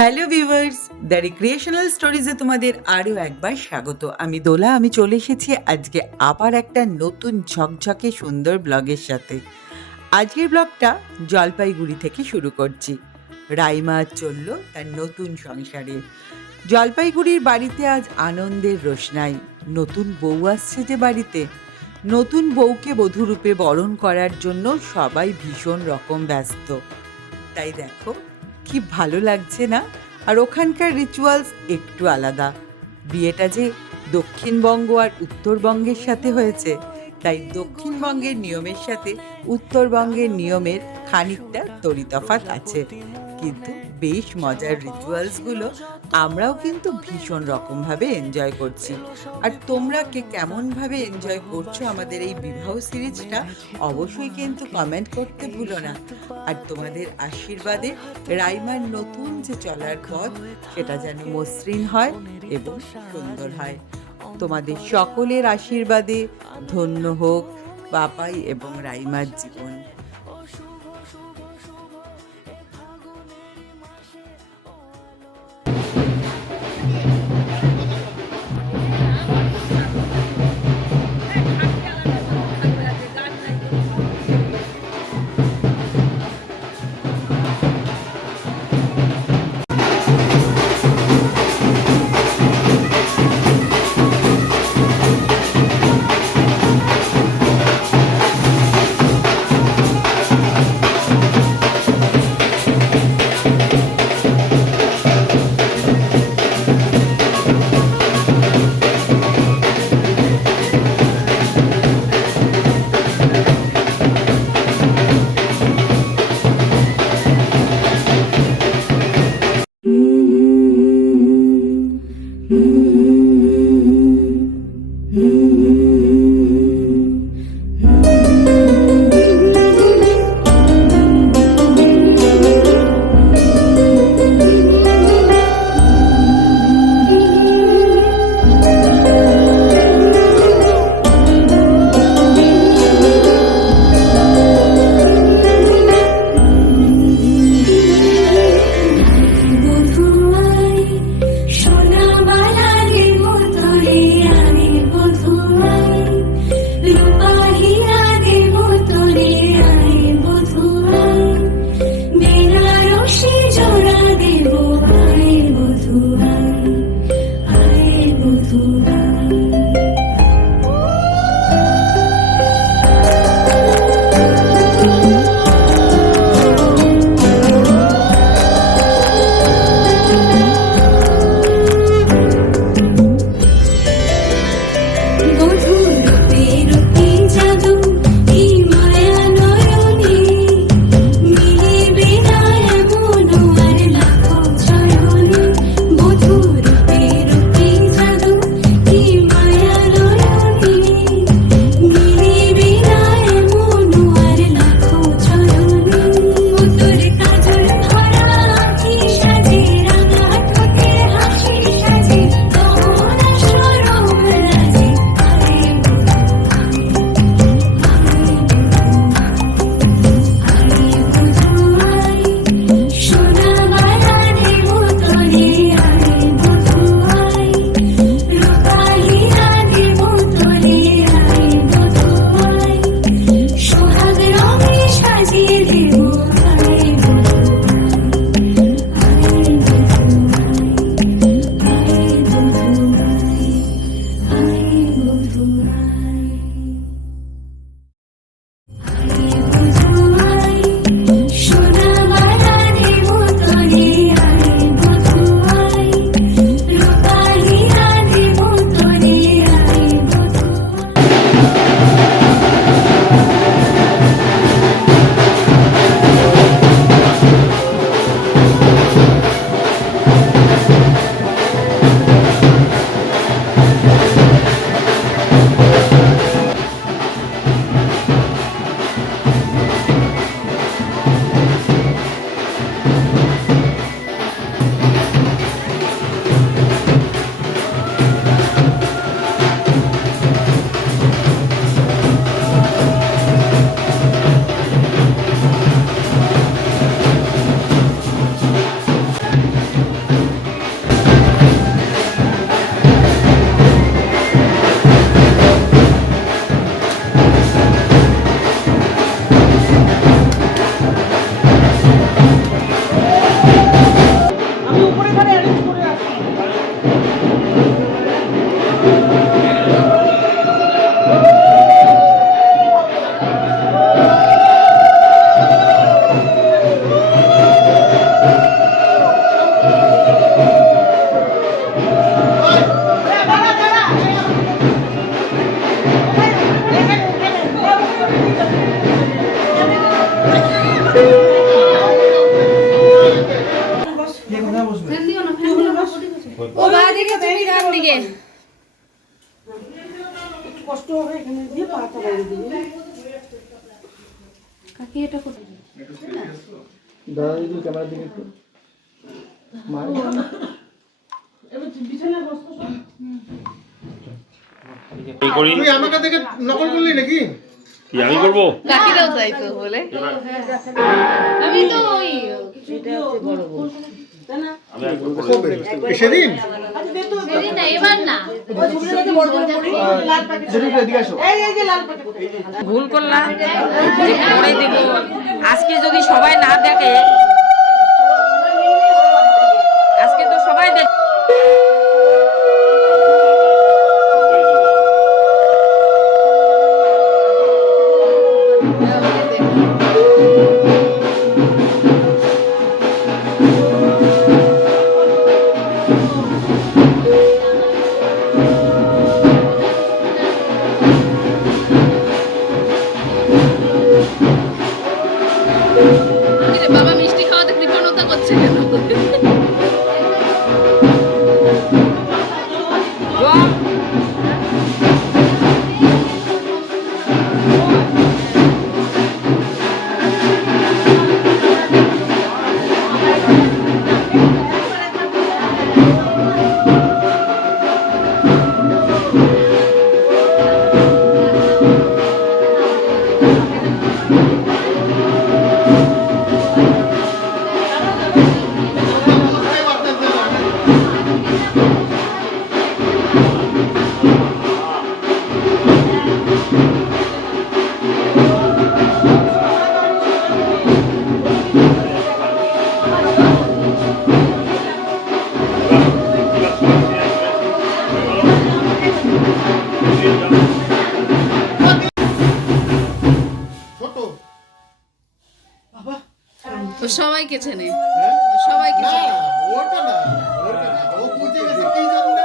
Hello viewers, the recreational স্টোরিজে তোমাদের আরও একবার স্বাগত। আমি দোলা, আমি চলে এসেছি আজকে আবার একটা নতুন ঝকঝকে সুন্দর ব্লগের সাথে। আজকের ব্লগটা জলপাইগুড়ি থেকে শুরু করছি। রাইমা আজ চলল তার নতুন সংসারে। জলপাইগুড়ির বাড়িতে আজ আনন্দের রোশনাই। নতুন বউ আসছে যে বাড়িতে, নতুন বউকে বধূরূপে বরণ করার জন্য সবাই ভীষণ রকম ব্যস্ত। তাই দেখো কি ভালো লাগছে না? আর ওখানকার রিচুয়ালস একটু আলাদা। বিয়েটা যে দক্ষিণবঙ্গ আর উত্তরবঙ্গের সাথে হয়েছে, তাই দক্ষিণবঙ্গের নিয়মের সাথে উত্তরবঙ্গের নিয়মের খানিকটা তড়িতফাত আছে, কিন্তু বেশ মজার রিচুয়ালসগুলো আমরাও কিন্তু ভীষণ রকমভাবে এনজয় করছি। আর তোমরা কে কেমনভাবে এনজয় করছো আমাদের এই বিবাহ সিরিজটা অবশ্যই কিন্তু কমেন্ট করতে ভুলো না। আর তোমাদের আশীর্বাদে রাইমার নতুন যে চলার পথ সেটা যেন মসৃণ হয় এবং সুন্দর হয়। তোমাদের সকলের আশীর্বাদে ধন্য হোক বাপাই এবং রাইমার জীবন। ও বাদিকে তুমি ডান দিকে কষ্ট হবে এখানে দিয়ে পাটা বাইরে দিবি কাকি এটা কোথায় দাদা দিদি ক্যামেরার দিকে একটু মার এবার বিছানায় বসতো সব তুই আমাকে দেখে নকল করলি নাকি? কি আমি করবো? কাকিরাও তাই তো বলে আমি তো ওই এটা হচ্ছে বড় বড় তাই না সেদিন সেদিন না এবার না ওই ছবিটাতে বড় বড় পড়ি লাল প্যাকেট এদিকে আসো। এই যে লাল প্যাকেট ভুল করলাম যে পরে দেব আজকে যদি সবাই না দেখে আজকে তো সবাই দেখ বাবা মিষ্টি খাওয়াতে কৃপণতা করছে কেন ও সবাইকে চেনে সবাইকে চেনে ওটা না ও বুঝে গেছে কি জন্য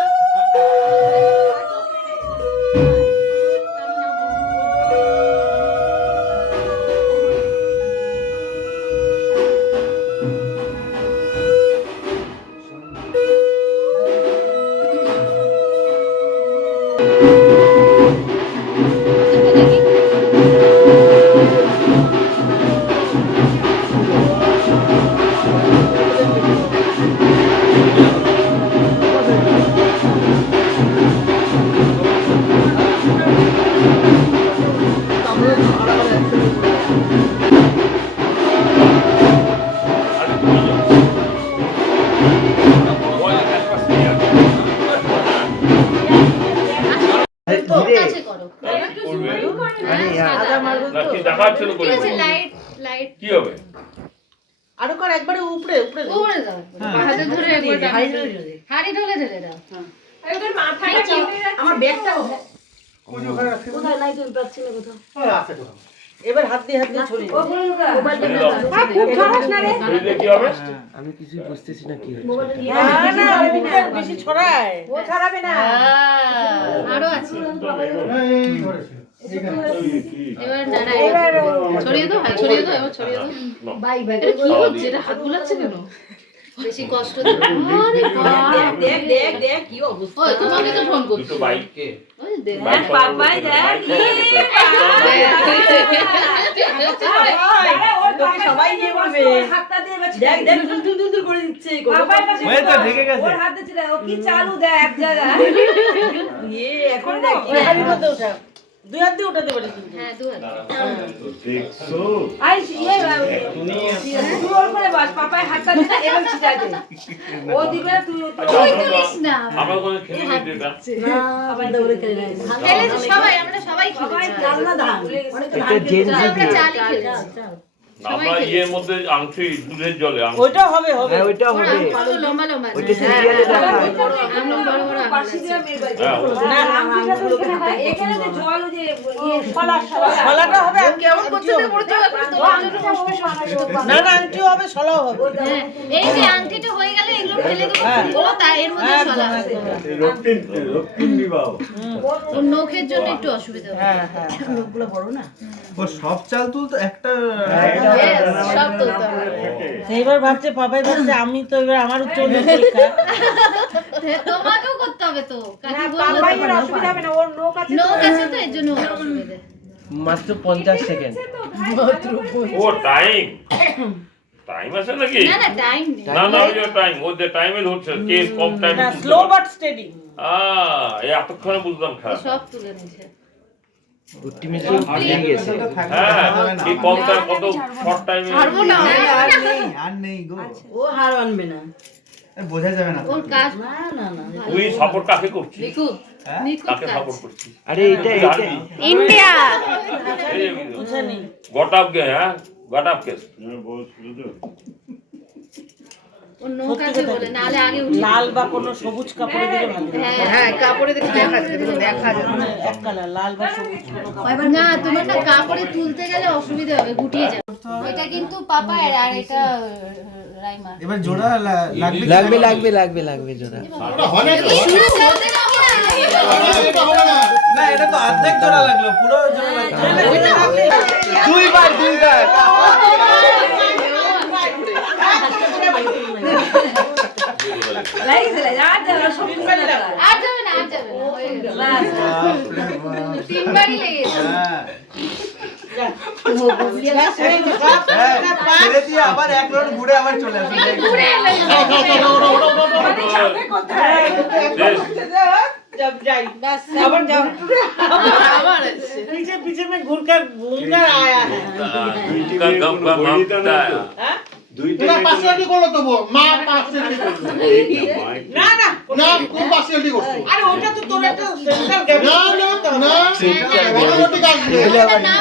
কাছে করো দেখাচ্ছিল ঠিক আছে লাইট লাইট কি হবে? আরো কর একবারে উপরে উপরে উপরে দাও হাতে ধরে একবার হাড়ি ঢলে ঢেলে দাও আমার ব্যাগটা কোথায় নাই তো পাচ্ছি না কোথাও এবার হাত দিয়ে ছড়িয়ে খুব খারাপ না রে শরীরে কি হবে? আমি কিছু বুঝতেছি না কি না বেশি ছড়ায় ও ছড়াবে না আরো আছে কি? এবার দাঁড়া এবার ছড়িয়ে দাও হ্যাঁ ছড়িয়ে দাও এবার ছড়িয়ে দাও বাই বাই এটা কি হচ্ছে এটা হাত বুলাচ্ছে কেন বেশি কষ্ট দিও আরে বাপ দেখ দেখ দেখ কি অবস্থা ওই তোমাকে তো ফোন করছি দুটো বাইককে ওই দেখ বাবাই দেখ তোকে সবাই নিয়ে বলবে হাতটা দিয়ে দেখ দেখ দুল দুল দুল করে দিচ্ছে ওই তো ঢেকে গেছে ওর হাতে ছিল ও কি চালু দেখ এক জায়গায় এখন দেখ কি হাড়ি মধ্যে ওঠা দুই হাত দিয়ে উঠাতে পারিস কিন্তু হ্যাঁ দু হাত দেখছো? আই তুই ওর করে বাস পাপায় হাতটা দিয়ে এরকম ছিটা দে ও দিবে তুই ওই তো লিস না আমার কোনো খেলে নিতে এটা না সবাই দৌড়ে খেলে নাই খেলে তো সবাই আমরা সবাই সবাই খেলেছি জাল না ধান অনেকে ধান আমরা চালই খেলেছি আমরা ইয়ের মধ্যে আংটি দুধের জলে আংটি ওইটা হবে হবে হ্যাঁ ওইটা ওরা হবে আরো লম্বা লম্বা আছে। ওইটা সিরিয়ালে দেখা হয় এমন বড় বড় আঙুল আছে। না আঙ্গুলগুলো এখানে যে জল যে শলাটা হবে আর কেমন করছে রে বড় জল তোমার জন্য না না আংটিও হবে শলাও হবে হ্যাঁ, এই যে আংটিটা হয়ে গেলে এগুলো ফেলে দেবো ফুলগুলো, তাই এর মধ্যে শলা আছে। ওর নখের জন্য একটু অসুবিধা হবে। লোকগুলো বড় না। ও সব চাল তুলতো একটা Yes, সব তুলতে হবে। সেইবার ভাবছে পাপাই ভাবছে আমি তো এবার আমার উচ্চ মাধ্যমিক পরীক্ষা। তোমাকেও করতে হবে তো, কাকি বললো পাপাইয়ের অসুবিধা হবে না, ওর নখ আছে। নখ আছে তো এর জন্য ওর অসুবিধা। মাত্র 50 সেকেন্ড। ও টাইম টাইম আছে নাকি? না না টাইম নেই। না না ওই টাইম ওদের টাইমে হচ্ছে কে কম টাইম না স্লো বাট স্টেডি। এই এতক্ষণে বুঝলাম খারাপ। সব তুলে নিছে। অপটিমিজম দিয়ে গেছে। হ্যাঁ কি কম টাইম কত শর্ট টাইমে ছাড়বো না। আর নেই গো ও হার মানবে না। বোঝা যাবে না ওর কাজ না না না। তুই সাপোর্ট কাকে করছিস? নিখুঁত নিখুঁত কাকে কাজ। সাপোর্ট করছিস? আরে এটা ইন্ডিয়া। বুঝানি। গট আপ গে হ্যাঁ গট আপ কেস ওর নখ আছে বলে, নাহলে আগে উঠে লাল বা কোনো সবুজ কাপড়ে দিলে ভালো। হ্যাঁ কাপড়ে দেখে দেখা যাবে মানে এক কালার লাল বা সবুজ কোনো কাপড়। না তোমার না কাপড়ে তুলতে গেলে অসুবিধা হবে, গুটিয়ে যাবে। এটা কিন্তু পাপা আর এটা রাইমা। এবার জোড়া লাগবে লাগবে লাগবে লাগবে লাগবে জোড়া। এটা হবে না না এটা তো অর্ধেক জোড়া লাগলো, পুরো জোড়া লাগবে। দুইবার আর যাবে না হয়ে গেল। তিনবারই লেগেছে। ছেড়ে দিয়ে আবার এক রাউন্ড ঘুরে আবার চলে আসবে ঘুরে এলো। আবার যাও। আবার আসছে। पीछे पीछे में घूरकर घूमकर आया है। না পার্সিয়ালিটি করলো তো মা পার্সিয়ালিটি করলো না না না কোন পার্সিয়ালিটি করছো আরে ওটা তো তোর একটা সেন্ট্রাল গ্যাপ। না না না অটোমেটিক আসবে এটা না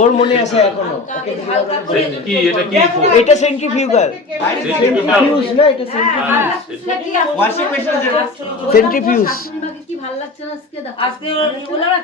ওর মনে আছে এখনো। এটা সেন্ট্রিফিউগাল। সেন্ট্রিফিউজ না, এটা সেন্ট্রিফিউজ। Washing machine centrifuge. আজকে ওরা বললো না